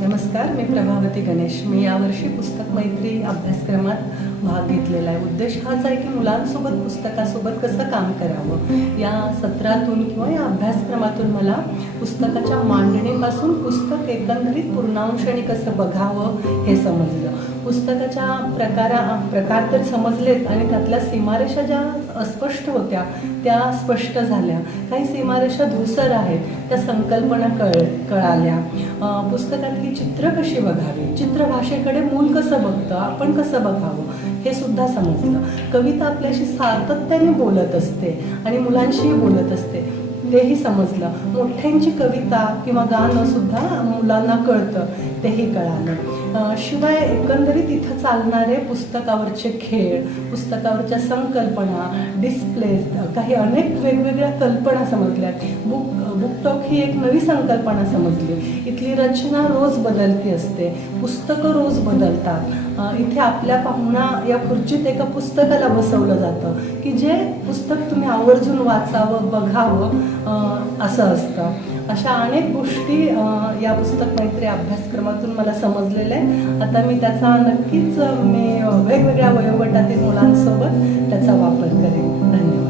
नमस्कार, मी प्रभावती गणेश. मी यावर्षी पुस्तक मैत्री अभ्यासक्रमात भाग घेतलेला आहे. उद्देश हाच आहे की मुलांसोबत पुस्तकासोबत कसं काम करावं. या सत्रातून किंवा या अभ्यासक्रमातून मला पुस्तकाच्या मांडणीपासून पुस्तक एकंदरीत पूर्णांशाने कसं बघावं हे समजलं. पुस्तकाच्या प्रकार तर समजलेत आणि त्यातल्या सीमारेषा ज्या अस्पष्ट होत्या त्या स्पष्ट झाल्या. काही सीमारेषा धूसर आहेत त्या संकल्पना कळाल्या. पुस्तकातली चित्र कशी बघावी, चित्रभाषेकडे मूल कसं बघतं, आपण कसं बघावं हे सुद्धा समजलं. कविता आपल्याशी सातत्याने बोलत असते आणि मुलांशीही बोलत असते तेही समजलं. मोठ्यांची कविता किंवा गाणं सुद्धा मुलांना कळतं तेही कळालं. शिवाय एकंदरीत इथं चालणारे पुस्तकावरचे खेळ, पुस्तकावरच्या संकल्पना, डिस्प्लेस, काही अनेक वेगवेगळ्या कल्पना समजल्या. बुक टॉक ही एक नवी संकल्पना समजली. इथली रचना रोज बदलती असते, पुस्तकं रोज बदलतात. इथे आपल्या पाहुणा या खुर्चीत एका पुस्तकाला बसवलं जातं की जे पुस्तक तुम्ही आवर्जून वाचावं, बघावं असं असतं. अशा अनेक गोष्टी या पुस्तक मैत्री अभ्यासक्रमातून मला समजलेल्या आहे. आता मी त्याचा नक्कीच वेगवेगळ्या वयोगटातील मुलांसोबत त्याचा वापर करेन. धन्यवाद.